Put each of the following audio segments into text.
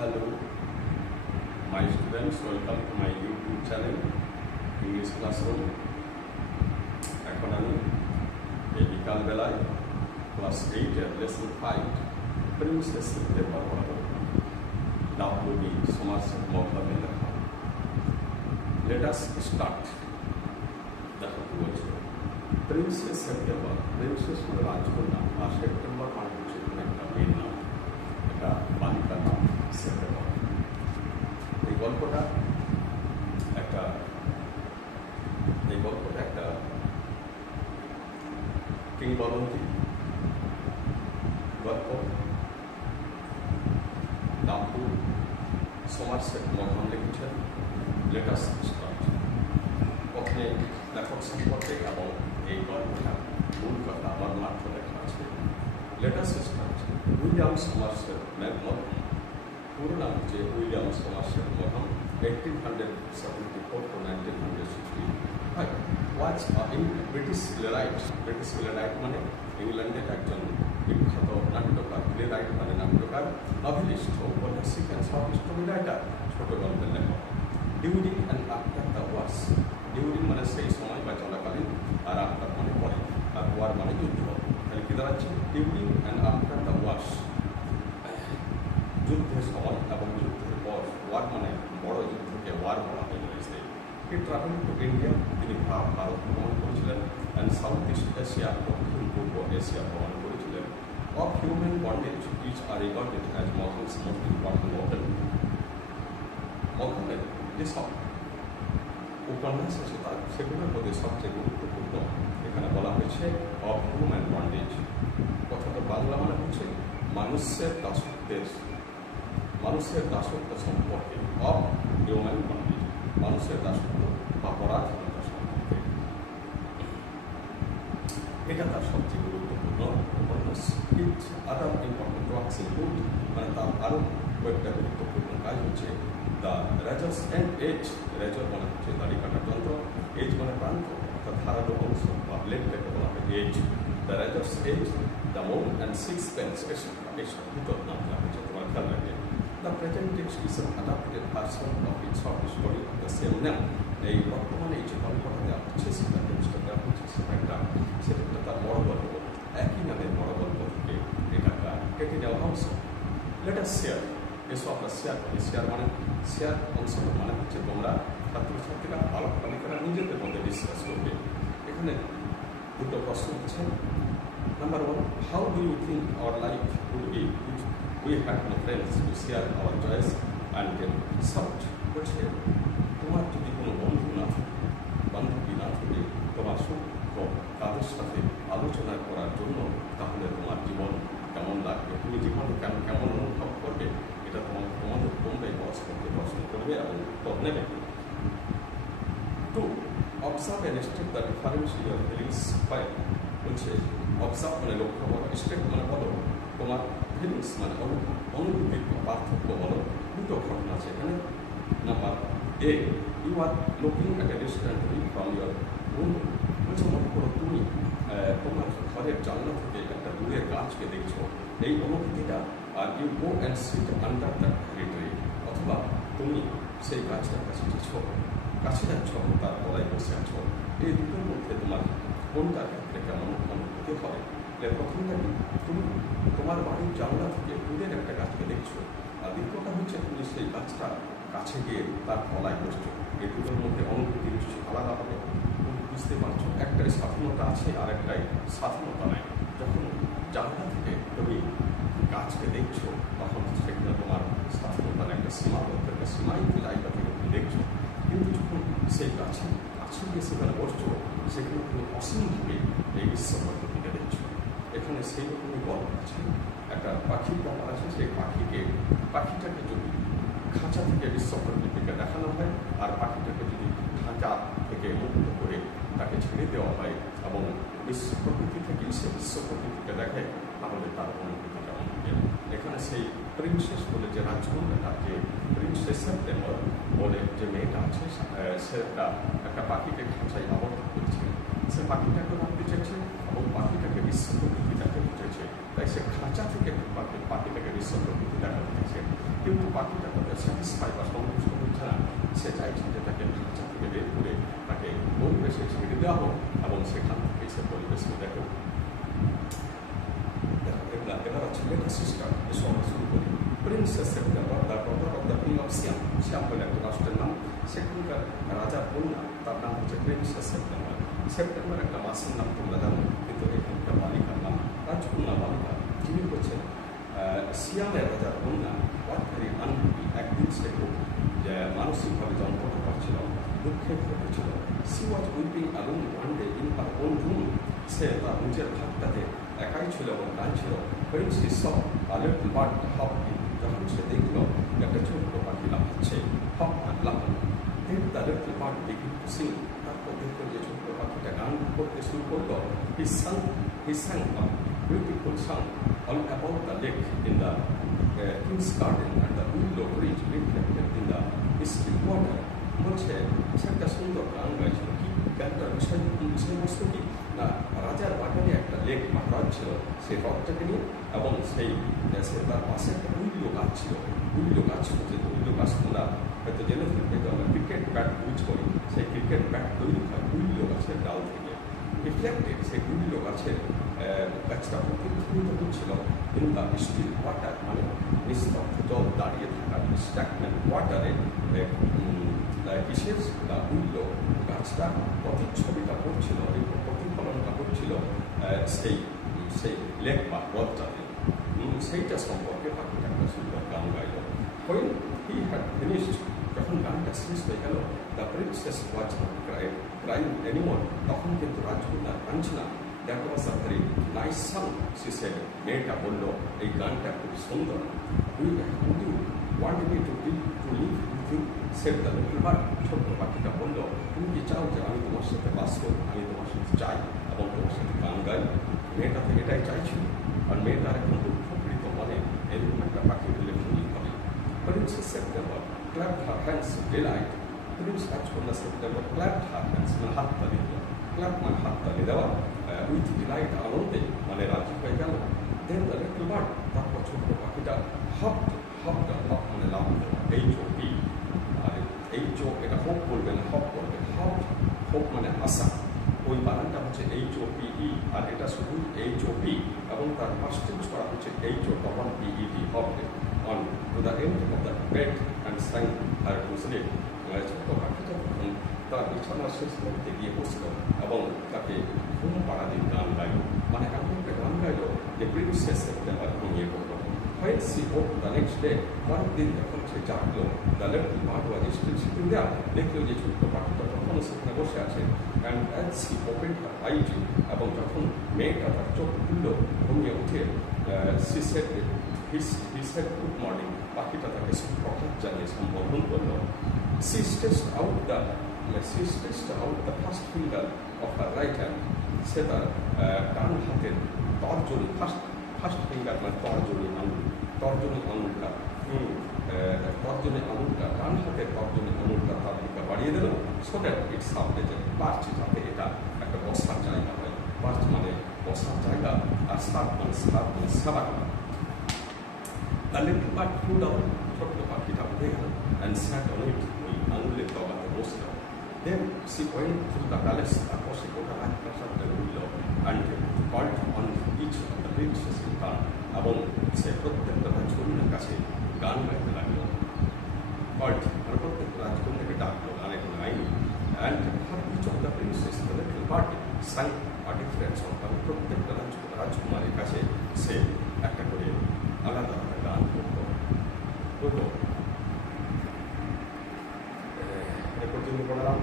Hello, my students. Welcome to my YouTube channel, English Classroom. এখন আমি এই বিকালবেলায় ক্লাস 8 এর লেসন 5 প্রিন্সেস সেপ্টেম্বর পড়াবো। ডাব্লিউ.বি. সমারসেট মকবুলের লেখা। Let us start. দেখো কি বলছে। প্রিন্সেস সেপ্টেম্বর, প্রিন্সেস মানে রাজকন্যা, আর সেপ্টেম্বর মানে হচ্ছে একটা মেয়ের নাম, একটা বালিকার নাম সেপ্টেম্বর। এই গল্পটা একটা কিংবদন্তি গল্প। ডাব্লিউ. সমারসেট মকবুল লিখেছেন। Let us start. ওখানে লেখক সম্পর্কে এবং এই গল্পটা মূল কথা আমার মাত্র লেখা আছে। Let us start. William Somerset মকবুল, পুরো নাম হচ্ছে উইলিয়াম সমারসেট মকবুল, 1874 to 1965 was a British playwright. British playwright মানে ইংল্যান্ডের একজন বিখ্যাত নাট্যকার, প্লেরাইট মানে নাট্যকার, নভেলিস্ট, উপন্যাসিক এন্ড শর্ট স্টোরি রাইটার, ছোট গল্পের লেখক। During and after the wars, during মানে সেই সময় বা চলাকালীন, আর আফটার মানে পরে, আর ওয়ার মানে যুদ্ধ। তাহলে কি দাঁড়াচ্ছে? ডিউরিং অ্যান্ড আফটার দ্য ওয়ার্স, যুদ্ধের সময় এবং যুদ্ধের পর। ওয়ার মানে বড় যুদ্ধকে ওয়ার বলা হয় ইংরেজিতে। হি ট্রাভেল টু ইন্ডিয়া, তিনি ভারত ভ্রমণ করেছিলেন, অ্যান্ড সাউথ ইস্ট এশিয়া, দক্ষিণ পূর্ব এশিয়া ভ্রমণ করেছিলেন। Of human bondage which are regarded as মকবুলস মোস্ট ইম্পর্টেন্ট নভেল। মকবুলের যেসব উপন্যাস আছে তার সেগুলোর মধ্যে সবচেয়ে গুরুত্বপূর্ণ এখানে বলা হয়েছে অফ হিউম্যান বন্ডেজ। কথাটা বাংলা মানে হচ্ছে মানুষের দাসত্ব সম্পর্কে। অফ হিউম্যান বন্ডেজ, মানুষের দাসত্ব বা পরাধীনতা সম্পর্কে। এটা তার সবচেয়ে গুরুত্বপূর্ণ উপন্যাস। It other important works include, মানে তার আরও কয়েকটা গুরুত্বপূর্ণ কাজ হচ্ছে the razor's and edge. Razor মানে হচ্ছে দাড়ি কাটার যন্ত্র, এজ মানে প্রান্ত অর্থাৎ ধারালো অংশ বা ব্লেডটাকে বলা হয় edge. The razor's edge, the moon and sixpence, এসব দুটোর নাম দেওয়া হচ্ছে, তোমার খেয়াল রাখবে। The present text is an adapted version of it short story of the same name. এই বর্তমানে এই যে গল্পটা দেওয়া হচ্ছে, সেটা টেক্সটটা দেওয়া হচ্ছে, সেটা একটা তার বড় গল্প, একই নামের বড় গল্প থেকে এটা কেটে দেওয়া অংশ। লেট আস শেয়ার, এসব আমরা শেয়ার করি। শেয়ার মানে শেয়ার অংশ মানে হচ্ছে তোমরা ছাত্রছাত্রীরা, বালক বালিকারা নিজেদের মধ্যে ডিসকাস করবে। এখানে দুটো প্রশ্ন হচ্ছে। Number 1, how do you think our life would be if we had no friends to share our joys and সাউট। বলছে তোমার যদি কোনো বন্ধু না থাকে, বান্ধবী না থাকে, তোমার সুখ তাদের সাথে আলোচনা করার জন্য, তাহলে তোমার জীবন কেমন লাগবে, তুমি জীবনে কেমন অনুভব করবে, এটা তোমরাই প্রশ্ন করবে এবং উত্তর নেবে। 2, observe and state the difference in your feelings. বলছে অবজার্ভ মানে লক্ষ্য করো, স্টেট মানে বলো, তোমার ফিলিংস মানে অনুভূতির পার্থক্য বলো। দুটো ঘটনা আছে এখানে। Number A, you are looking at a distant view from your room. বলছে মনে করো তুমি তোমার ঘরের জানলা থেকে একটা দূরের গাছকে দেখছো, এই অনুভূতিটা। আর you go and sit under the tree, অথবা তুমি সেই গাছটার কাছে যাচ্ছ, তার তলায় বসে আছো। এই দুটোর মধ্যে তোমার কোনটার ক্ষেত্রে কেমন অনুভূতি হবে? প্রথমটা কি, তুমি তোমার বাড়ির জানলা থেকে দূরের একটা গাছকে দেখছো, আর দ্বিতীয়টা হচ্ছে তুমি সেই গাছটা কাছে গিয়ে তার তলায় বসছো। এই দুটোর মধ্যে অনুভূতি নিশ্চয়ই আলাদা হবে। তুমি বুঝতে পারছো একটাই স্বাধীনতা আছে আর একটাই স্বাধীনতা নাই। যখন জানলা থেকে তুমি গাছকে দেখছো, তখন সেখানে তোমার স্বাধীনতার একটা সীমাবদ্ধ, একটা সীমায়িত জায়গা থেকে তুমি দেখছো। কিন্তু যখন সেই কাছে গিয়ে সেখানে বসছো, সেখানে তুমি অসীমভাবে এই বিশ্ব পদ্ধতিকে দেখছো। এখানে সেই রকমই গল্প আছে। একটা পাখির ব্যাপার আছে। সেই পাখিটাকে যদি খাঁচা থেকে বিশ্ব প্রকৃতিকে দেখানো হয়, আর পাখিটাকে যদি খাঁচা থেকে মুক্ত করে তাকে ছেড়ে দেওয়া হয় এবং বিশ্ব প্রকৃতি থেকেই সে বিশ্ব প্রকৃতিকে দেখে, তাহলে তার অনুভূতি কেমন হবে? এখানে সেই প্রিন্সেস বলে যে রাজকন্যাটা, যে প্রিন্সেস সেপ্টেম্বর বলে যে মেয়েটা আছে, সে একটা পাখিকে খাঁচায় আবদ্ধ করেছে। সে পাখিটাকে রাখতে চাইছে এবং পাখিটাকে বিশ্ব প্রকৃতি দেখাতে চাইছে। তাই সে খাঁচা থেকে পাখিটাকে বিশ্ব প্রকৃতি দেখাতে চাইছে। কিন্তু পাখিটা তাদের স্যাটিসফাই বা সন্তুষ্ট হচ্ছে না, সে চাইছে যে তাকে খাঁচা থেকে বের করে তাকে পরিবেশে ছেড়ে দেওয়া হোক এবং সেখান থেকে সে পরিবেশকে দেখো। এবার হচ্ছে লেটার সিস্টার, এসব আমরা শুরু করি। Princess September, the daughter of the king of Siam. Siam হলো একটা রাষ্ট্রের নাম, সেখানকার রাজার কন্যা, তার নাম হচ্ছে প্রিন্সেস সেপ্টেম্বর। সেপ্টেম্বর একটা মাসের নাম তোমরা জানো, কিন্তু এখানকার বালিকার নাম রাজকন্যা বালিকা, যিনি হচ্ছেন সিয়ামের রাজার কন্যা। ওয়ার্কারি আনহ্যাপি, একদিন সে খুব মানসিকভাবে যন্ত্রণা পাচ্ছিল, দুঃখে ঘটেছিল। She was weeping alone one day in her own room. সে তার নিজের ঘরটাতে একাই ছিল এবং কাঁদছিল। when she saw a little bird hopping, যখন সে দেখল একটা ছোট্ট পাখি লাফাচ্ছে, হপ লাফানো। then the little bird began to sing, তারপর দেখল যে ছোট্ট পাখিটা গান করতে শুরু করলো। he sang a beautiful song all about the lake in the king's garden and the willow bridge reflected in the still water. বলছে সে একটা সুন্দর গান গাইছিল। কি গানটার বিষয়বস্তু কি না, রাজার বাগানে একটা লেক বা হ্রদ ছিল, সেই হ্রদটাকে নিয়ে, এবং সেই তার পাশে একটা উইল্লো গাছ ছিল। উইল্লো গাছ হচ্ছে, উইল্লো গাছ তোমরা হয়তো জেনে থাকবে, যে আমরা ক্রিকেট ব্যাট ইউজ করি, সেই ক্রিকেট ব্যাট তৈরি হয় উইল্লো গাছের ডাল থেকে। রিফ্লেক্টেড, সেই উইল্লো গাছের গাছটা প্রতিফলিত হচ্ছিল ইন দ্য স্টিল ওয়াটার, মানে নিস্তব্ধ জল দাঁড়িয়ে থাকা স্ট্যাগন্যান্ট ওয়াটারে। বিশেষ উইল্লো গাছটা প্রতিচ্ছবিটা করছিল, এই প্রতিফলনটা করছিল সেই সেই লেক বা হ্রদটাতে। সেইটা সম্পর্কে পাখিটা একটা সুন্দর গান গাইল। when he had finished, যখন গানটা শেষ হয়ে গেল, the princess was not crying anymore, তখন কিন্তু রাজকন্যা কাঁদছে না। That was a very nice song, she said, মেয়েটা বলল এই গানটা খুব সুন্দর। Will you want me to live with you, said the little bird, ছোট্ট পাখিটা বলল তুমি কি চাও যে আমি তোমার সাথে বাস করি, আমি তোমার সাথে চাই এবং তোমার সাথে গান গাই। মেয়েটা তো এটাই চাইছিল, আর মেয়েটার এখন দুঃখকৃত মনে এরকম একটা পাখি হলে খুবই হবে। Princess September clapped her hands in delight. Prince রাজকন্যা সেপ্টেম্বর clapped her hands, মানে হাত তালি দিল। ক্ল্যাপ মানে হাত তালি দেওয়া, উইথ ডিলাইট, আনন্দে, মানে রাজি হয়ে গেল। দেন দ্য লিটল বার্ড, তারপর ছোট্ট পাখিটা হপড, হপ মানে লাভ দেওয়া, HOP, আর এটা হোপ বলবে না, হপ করবে। হোপ মানে আশা, ওই বানানটা হচ্ছে HOPE, আর এটা শুধু HOP, এবং তার ফার্স্ট চেঞ্জ করা হচ্ছে HOPPED, hopped. on to the end of the bed and sang her to sleep. ছোট্ট পাখিটা তখন তার বিছানার শেষ করতে গিয়ে বসল এবং তাকে ঘুম পাড়াদির গান গাইল, মানে এমন একটা গান গাইল যে প্রিন্সেস সেপ্টেম্বর ঘুমিয়ে পড়ল। when she woke the next day, পরের দিন যখন সে জাগলো, the little bird was still sitting there, দেখলো যে ছোট্ট পাখিটা তখনও সেখানে বসে আছে। and as she opened her eyes, এবং যখন মেয়েটা তার চোখ খুলল ঘুমিয়ে উঠে, she said he said good morning, পাখিটা তাকে সুপ্রভাত জানিয়ে সম্বোধন করলো। she stretched out the first finger of her right hand, সে তার ডান হাতের তর্জনী, ফার্স্ট ফিঙ্গার মানে তর্জনী আঙুলটা ডান হাতের তর্জনী আঙুলটা তার দিকে বাড়িয়ে দিল। So that it served as a পার্চ, যাতে এটা একটা বসার জায়গা হয়। পার্চ মানে বসার জায়গা, আর সার্ভ মানে সারা। The little bird flew down, ছোট্ট পাখিটা উঠে গেল, and sat on it, ওই আঙুলের ডগাতে বসল। Then she went through the palace, তারপর সে গোটা রাজপ্রাসাদে ঘুরল, and called on each of the princesses in turn, এবং সে প্রত্যেকটা রাজকন্যার কাছে গান গাইতে লাগলো। called মানে প্রত্যেকটা রাজকন্যাকে ডাকলো, গানে gynae. and for each of the princesses, the little bird sang a different song, মানে প্রত্যেকটা রাজকুমারীর কাছে সে একটা করে আলাদা গান করতো। এ পর্যন্ত পড়ালাম।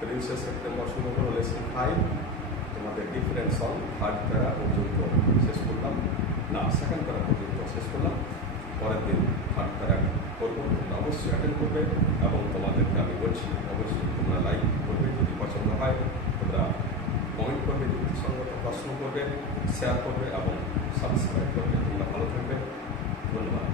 প্রিন্সেস সেপ্টেম্বর শুরু করো লেসন 5, তোমাদের ডিফারেন্ট সং থার্ড প্যারা পর্যন্ত শেষ করলাম, না সেকেন্ড প্যারা পর্যন্ত শেষ করলাম। পরের দিন থার্ড প্যারা করবো, তোমরা অবশ্যই অ্যাটেন্ড করবে, এবং তোমাদেরকে আমি বলছি অবশ্যই তোমরা লাইক করবে, যদি পছন্দ হয় তোমরা কমেন্ট করবে, যুক্তিসঙ্গত প্রশ্ন করবে, শেয়ার করবে এবং সাবস্ক্রাইব করবে। তোমরা ভালো থাকবে, ধন্যবাদ।